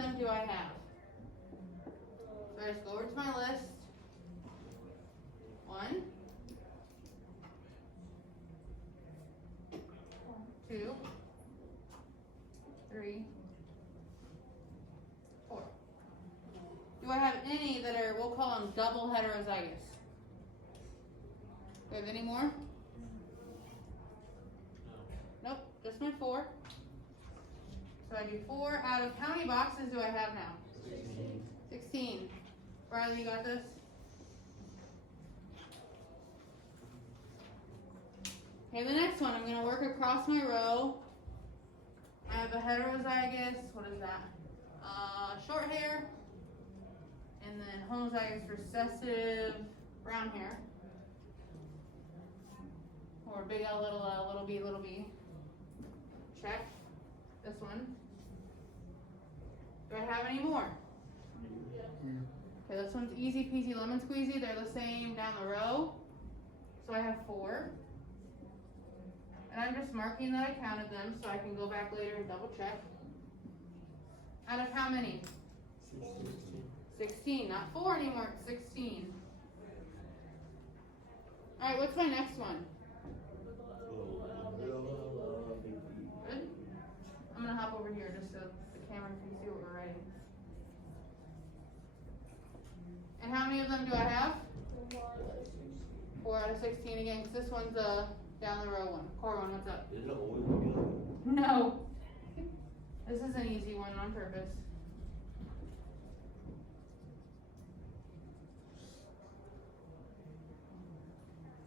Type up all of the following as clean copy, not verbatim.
them do I have? So I just go over to my list. 1, 2, 3, 4. Do I have any that are, we'll call them double heterozygous? Do I have any more? Nope, just my 4. So I do 4 out of how many boxes do I have now? 16. 16. Riley, you got this? Okay, the next one, I'm going to work across my row. I have a heterozygous, what is that? Short hair. And then homozygous recessive brown hair. Or big L, little b, little b. Check. This one. Do I have any more? Okay, this one's easy peasy lemon squeezy. They're the same down the row. So I have 4. And I'm just marking that I counted them so I can go back later and double check. Out of how many? 16. Not 4 anymore, it's 16. Alright, what's my next one? Good. I'm going to hop over here just so the camera can see what we're writing. And how many of them do I have? 4 out of 16 again, because this one's down the row one. Core one, what's up? Is it always together? No. This is an easy one on purpose.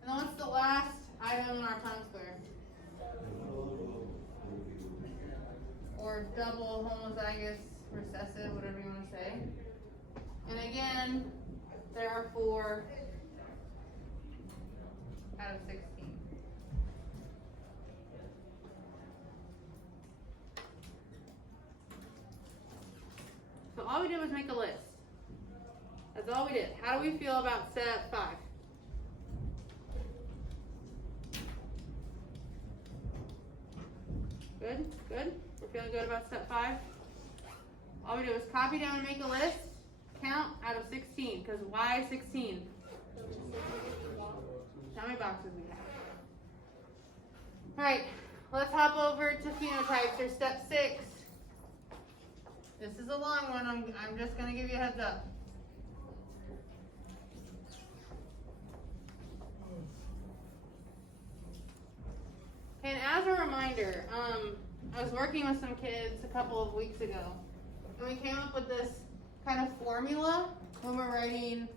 And then what's the last item in our time square? Or double homozygous recessive, whatever you want to say. And again, there are 4 out of 16. So all we did was make a list. That's all we did. How do we feel about step 5? Good? Good? We're feeling good about step 5? All we do is copy down and make a list. Count out of 16, because why 16? How many boxes we have? Alright, let's hop over to phenotypes, or step 6. This is a long one, I'm just going to give you a heads up. And as a reminder, I was working with some kids a couple of weeks ago, and we came up with this kind of formula when we're writing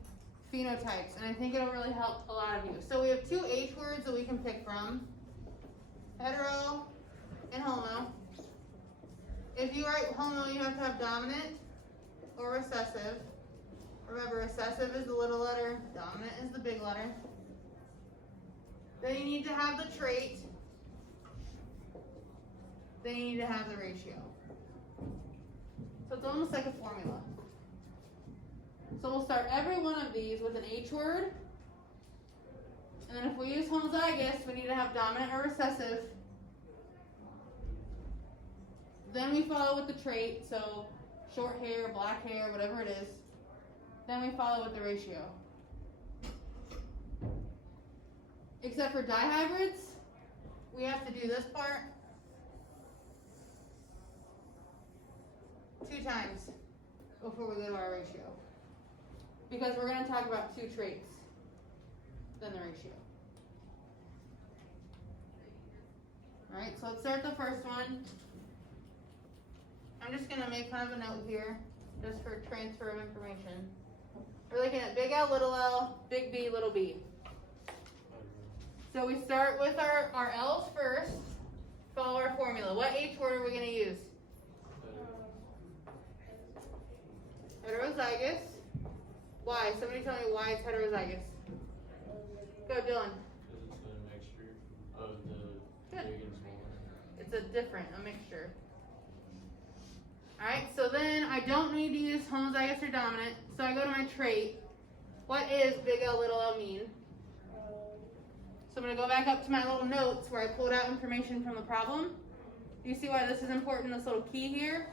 phenotypes, and I think it'll really help a lot of you. So we have 2 H words that we can pick from, hetero and homo. If you write homo, you have to have dominant or recessive. Remember, recessive is the little letter, dominant is the big letter. Then you need to have the trait. Then you need to have the ratio. So it's almost like a formula. So we'll start every one of these with an H word. And then if we use homozygous, we need to have dominant or recessive. Then we follow with the trait, so short hair, black hair, whatever it is. Then we follow with the ratio. Except for dihybrids, we have to do this part 2 times before we go to our ratio. Because we're going to talk about 2 traits, then the ratio. Alright, so let's start the first one. I'm just going to make kind of a note here, just for transfer of information. We're looking at big L, big B, little b. So we start with our L's first, follow our formula. What H word are we going to use? Heterozygous. Why? Somebody tell me why it's heterozygous. Go, Dylan. Because it's a mixture of the Good. big and small. It's a mixture. Alright, so then I don't need to use homozygous or dominant, so I go to my trait. What is big L, little l mean? So I'm going to go back up to my little notes where I pulled out information from the problem. Do you see why this is important, this little key here?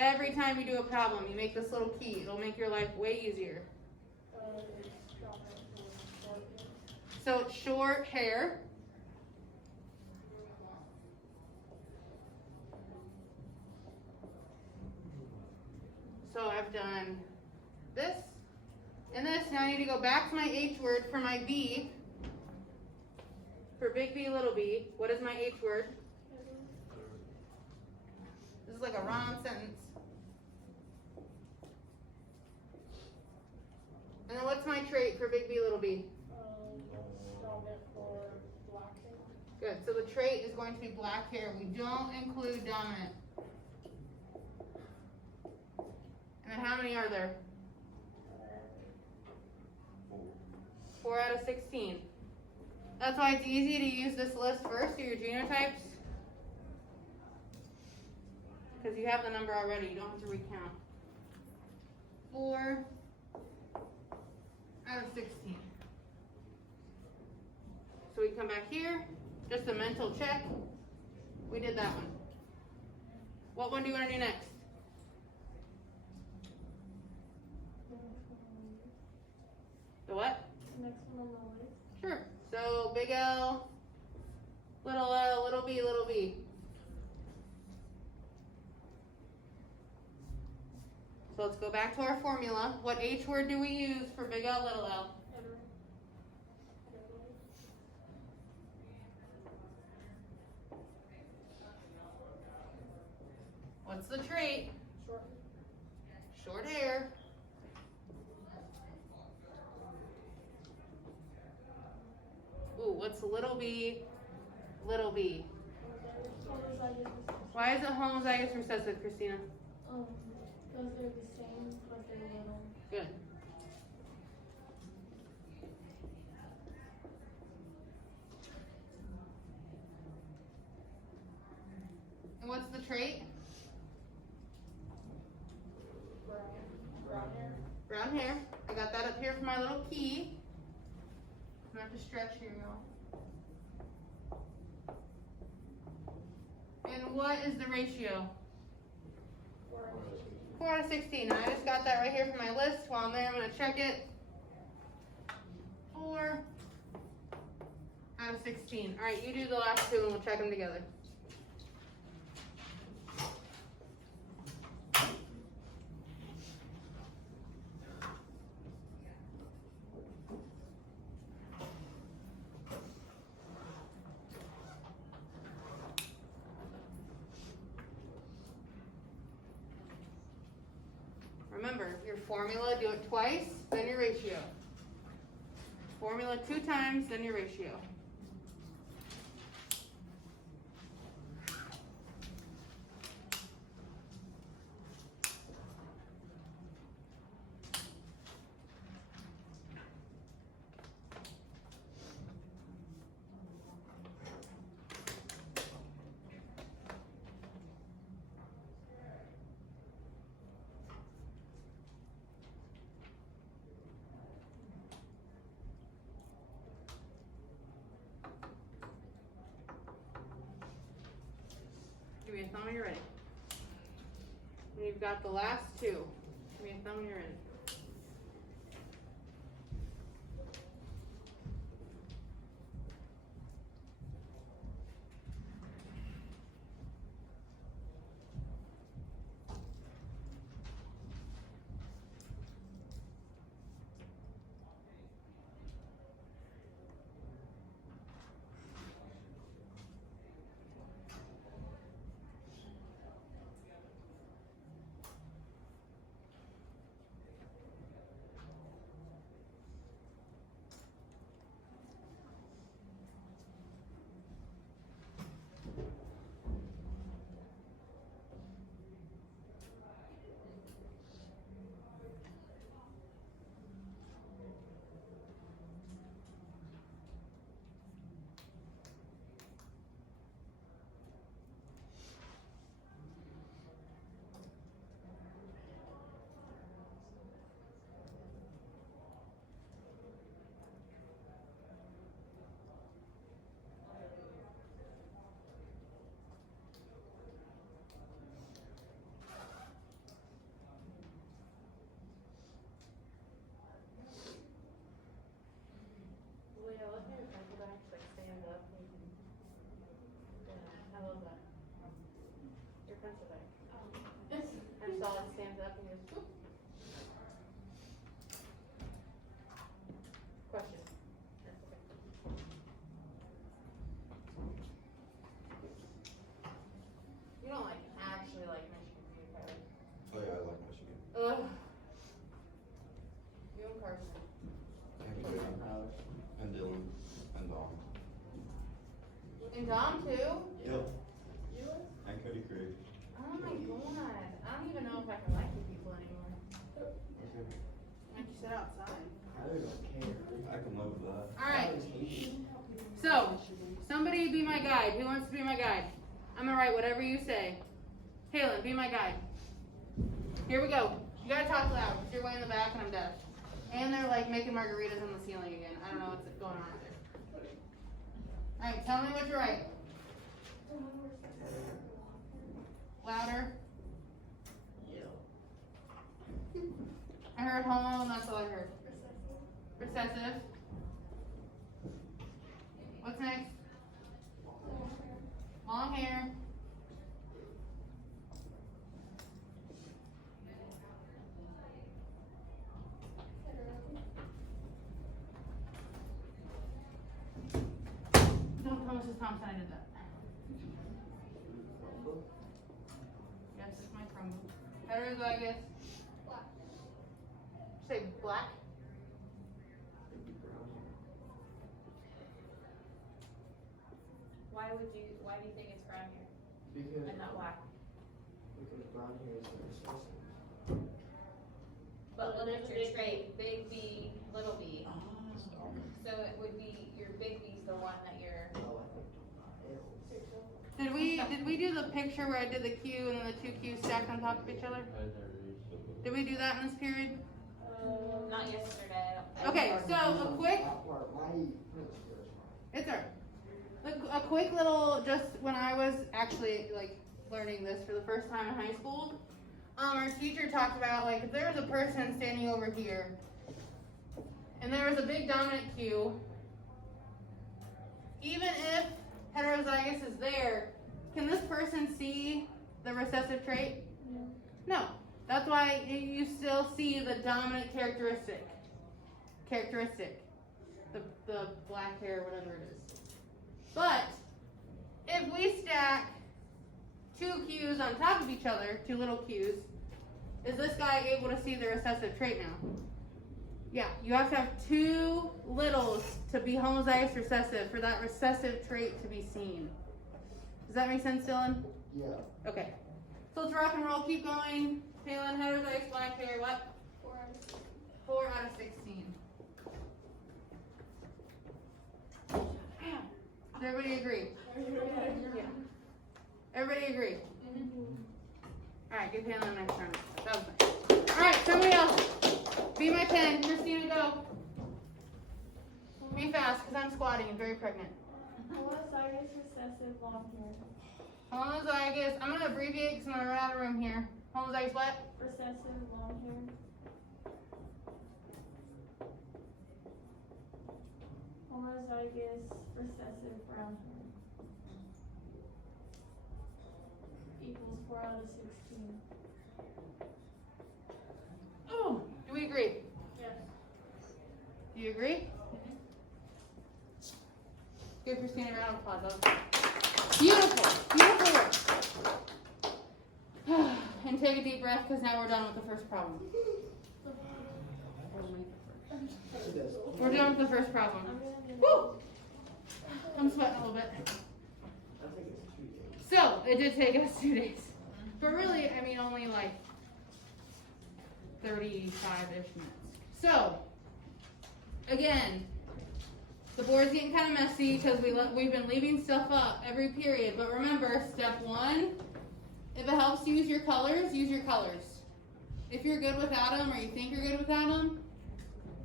Every time you do a problem, you make this little key. It'll make your life way easier. So it's short hair. So I've done this and this. Now I need to go back to my H word for my B. For big B, little b. What is my H word? This is like a run-on sentence. And then what's my trait for big B, little b? Good. So the trait is going to be black hair. We don't include dominant. And then how many are there? 4 out of 16. That's why it's easy to use this list first for your genotypes. Because you have the number already. You don't have to recount. 4 out of 16. So we come back here. Just a mental check. We did that one. What one do you want to do next? The what? Next one on the list. Sure. So big L, little b, little b. So let's go back to our formula. What H word do we use for big L, little l? What's the trait? Short hair. Ooh, what's little b, little b? Why is it homozygous recessive, Christina? Because they're the same, but they're little. Good. And what's the trait? Brown hair. Brown hair. I got that up here for my little key. I'm gonna have to stretch here, y'all. And what is the ratio? 4 out of 16. I just got that right here for my list. While I'm there, I'm gonna check it. 4 out of 16. All right, you do the last two and we'll check them together. Remember, your formula, do it twice, then your ratio. Formula 2 times, then your ratio. Give me a thumb when you're ready. And you've got the last two. Give me a thumb when you're ready. And Dom too? Yep. And Cody Craig. Oh my god. I don't even know if I can like you people anymore. Like you sit outside. I don't care. I can live with that. Alright. So, somebody be my guide. Who wants to be my guide? I'm gonna write whatever you say. Kaylin, be my guide. Here we go. You gotta talk loud, because you're way in the back and I'm deaf. And they're like making margaritas on the ceiling again. I don't know what's going on there. Alright, tell me what you write. Louder. Yeah. I heard homo, and that's all I heard. Recessive. What's next? Long hair. Don't tell Mrs. Thompson I did that. Yes, it's my Chromebook. Heterozygous. Black. Say black. Why do you think it's brown hair Because, and not black? because brown hair is recessive. But look at your trait, big B, little b. So it would be, your big B's the one that you're, Oh, I think Did we do the picture where I did the Q and then the two Q's stacked on top of each other? I never used Did we do that in this period? not yesterday, I don't think. Okay, so a quick, it's alright. A quick little, just when I was actually like learning this for the first time in high school, our teacher talked about like if there was a person standing over here and there was a big dominant Q, even if heterozygous is there, can this person see the recessive trait? No. That's why you still see the dominant characteristic. The black hair, whatever it is. But if we stack two Q's on top of each other, two little Q's, is this guy able to see the recessive trait now? Yeah, you have to have two littles to be homozygous recessive for that recessive trait to be seen. Does that make sense, Dylan? Yeah. Okay. So let's rock and roll. Keep going. Kaylin, heterozygous black hair, what? 4 out of 16. Does everybody agree? Yeah. Everybody agree? Alright, give Kaylin the next round. That was nice. Alright, somebody else. Be my pen. Christina, go. Be fast, because I'm squatting and very pregnant. Homozygous recessive long hair. Homozygous. I'm going to abbreviate because I'm going to run out of room here. Homozygous what? Recessive long hair. Homozygous recessive brown hair. Equals 4 out of 16. Oh, do we agree? Yes. Do you agree? Give Christina a round of applause. That was beautiful. Beautiful work. And take a deep breath because now we're done with the first problem. We're done with the first problem. Woo! I'm sweating a little bit. I think it's 2 days. So, it did take us 2 days. But really, I mean, only like 35-ish minutes. So, again, the board's getting kind of messy because we've been leaving stuff up every period. But remember, step 1, if it helps you use your colors, use your colors. If you're good without them or you think you're good without them,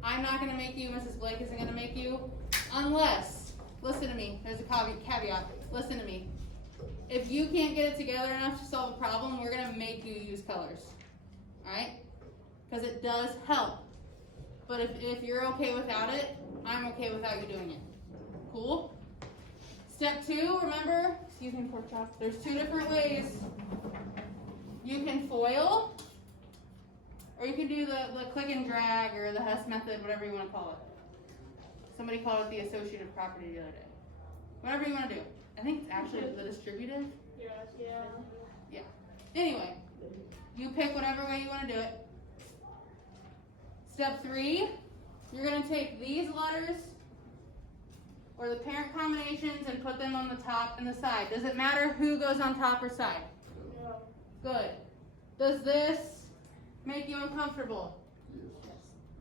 I'm not going to make you, Mrs. Blake isn't going to make you, unless, listen to me, there's a caveat, listen to me. If you can't get it together enough to solve a problem, we're going to make you use colors, alright? Because it does help. But if you're okay without it, I'm okay without you doing it. Cool? Step 2, remember, excuse me, pork chop, there's 2 different ways. You can foil, or you can do the click and drag or the Hess method, whatever you want to call it. Somebody called it the associative property the other day. Whatever you want to do. I think it's actually the distributive. Yeah. Anyway, you pick whatever way you want to do it. Step 3, you're going to take these letters or the parent combinations and put them on the top and the side. Does it matter who goes on top or side? No. Good. Does this make you uncomfortable? Yes.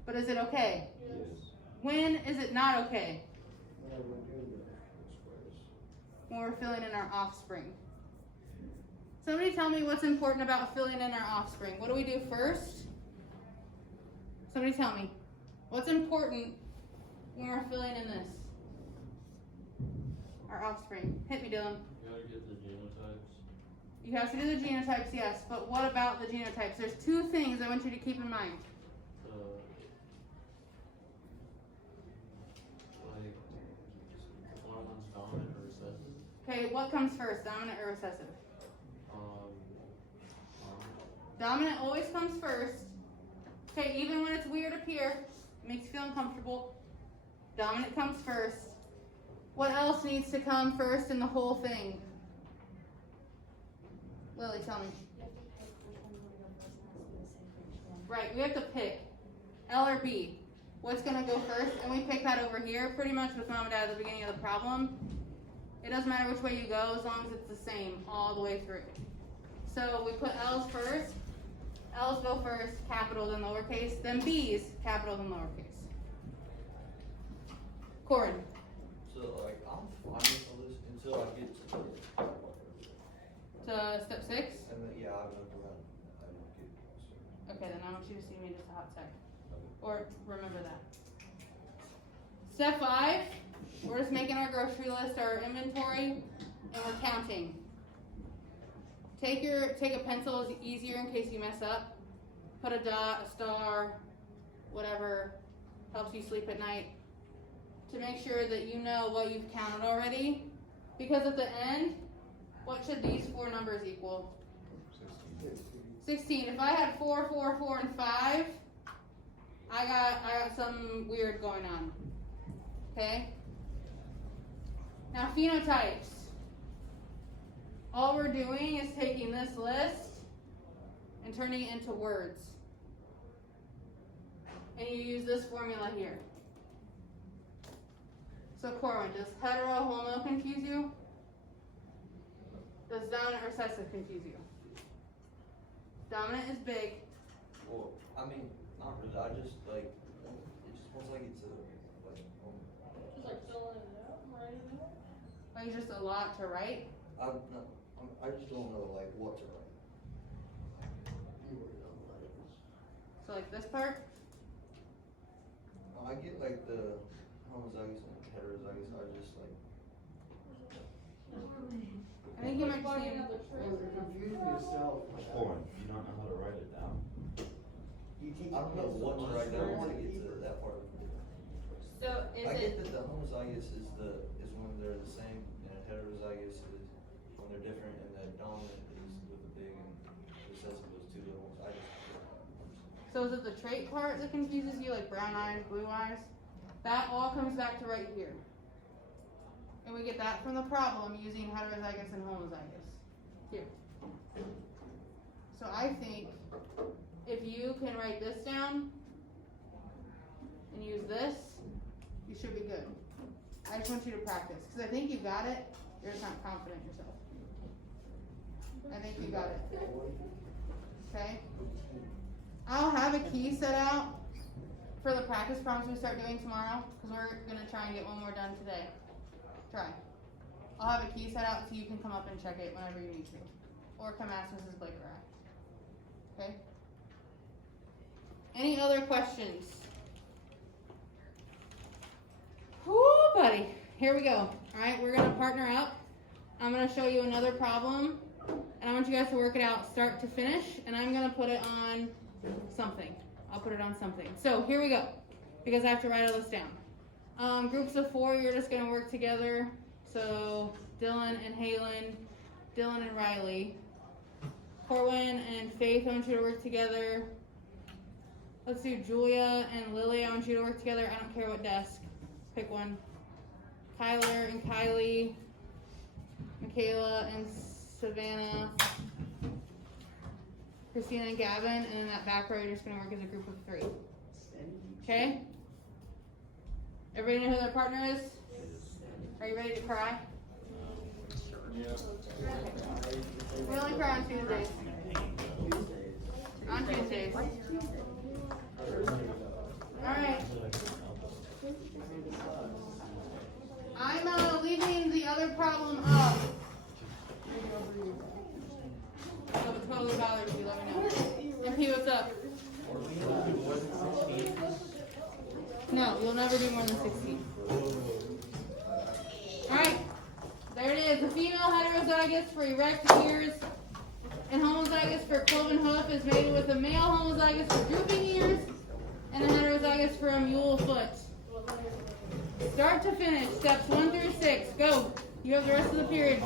But is it okay? Yes. When is it not okay? Whatever we're doing there. When we're filling in our offspring. Somebody tell me what's important about filling in our offspring. What do we do first? Somebody tell me. What's important when we're filling in this? Our offspring. Hit me, Dylan. You gotta get the genotypes. You have to do the genotypes, yes, but what about the genotypes? There's two things I want you to keep in mind. Like, one of them's dominant or recessive. Okay, what comes first, dominant or recessive? Dominant. Dominant always comes first. Okay, even when it's weird up here, it makes you feel uncomfortable. Dominant comes first. What else needs to come first in the whole thing? Lily, tell me. You have to pick which one you want to go first, and that's the same for each one. Right, we have to pick L or B. What's gonna go first? And we pick that over here pretty much with mom and dad at the beginning of the problem. It doesn't matter which way you go as long as it's the same all the way through. So we put L's first. L's go first, capital then lowercase, then B's, capital then lowercase. Corin. So like I'm fine with all this until I get to To step 6. and then yeah, I don't get Okay, then I want you to see me just a hot sec. Or remember that. Step 5, we're just making our grocery list, our inventory, and we're counting. Take a pencil, it's easier in case you mess up. Put a dot, a star, whatever helps you sleep at night. To make sure that you know what you've counted already. Because at the end, what should these 4 numbers equal? 16. If I had 4, 4, 4, and 5, I got something weird going on. Okay? Now phenotypes. All we're doing is taking this list and turning it into words. And you use this formula here. So Corwin, does hetero homo confuse you? Does dominant recessive confuse you? Dominant is big. Well, I mean, not really. I just like it just once I get to like Just like filling it out, writing it out. Like just a lot to write. I just don't know like what to write. You were on letters. So like this part. I get like the homozygous and heterozygous. I just like I think you might Finding see. out the Well, truth. you're confusing yourself. Corin, you don't know how to write it down. You teach I don't know kids what to write down once I get deep. to that part. So is I it, get that the homozygous is when they're the same, and heterozygous is when they're different, and the dominant is with the big and recessive those two little ones. I just So is it the trait part that confuses you, like brown eyes, blue eyes? That all comes back to right here. And we get that from the problem using heterozygous and homozygous. Here. So I think if you can write this down and use this, you should be good. I just want you to practice, because I think you got it, you're just not confident in yourself. I think you got it. Okay? I'll have a key set out for the practice problems we start doing tomorrow, because we're going to try and get one more done today. Try. I'll have a key set out so you can come up and check it whenever you need to. Or come ask Mrs. Blake or I. Okay? Any other questions? Whoo, buddy. Here we go. Alright, we're going to partner up. I'm going to show you another problem. And I want you guys to work it out start to finish. And I'm going to put it on something. I'll put it on something. So here we go. Because I have to write all this down. Groups of 4, you're just going to work together. So Dylan and Halen, Dylan and Riley. Corwin and Faith, I want you to work together. Let's do Julia and Lily, I want you to work together. I don't care what desk. Pick one. Kyler and Kylie. Michaela and Savannah. Christina and Gavin. And in that back row, you're just going to work as a group of 3. Okay? Everybody know who their partner is? Are you ready to cry? Yeah. We only cry on Tuesdays. On Tuesdays. Alright. I'm leaving the other problem up. So if it totally bothers you, let me know. MP, what's up? No, you'll never do more than 16. Alright. There it is. The female heterozygous for erect ears and homozygous for cloven hoof is mated with a male homozygous for drooping ears and a heterozygous for a mule foot. Start to finish, steps 1 through 6. Go. You have the rest of the period.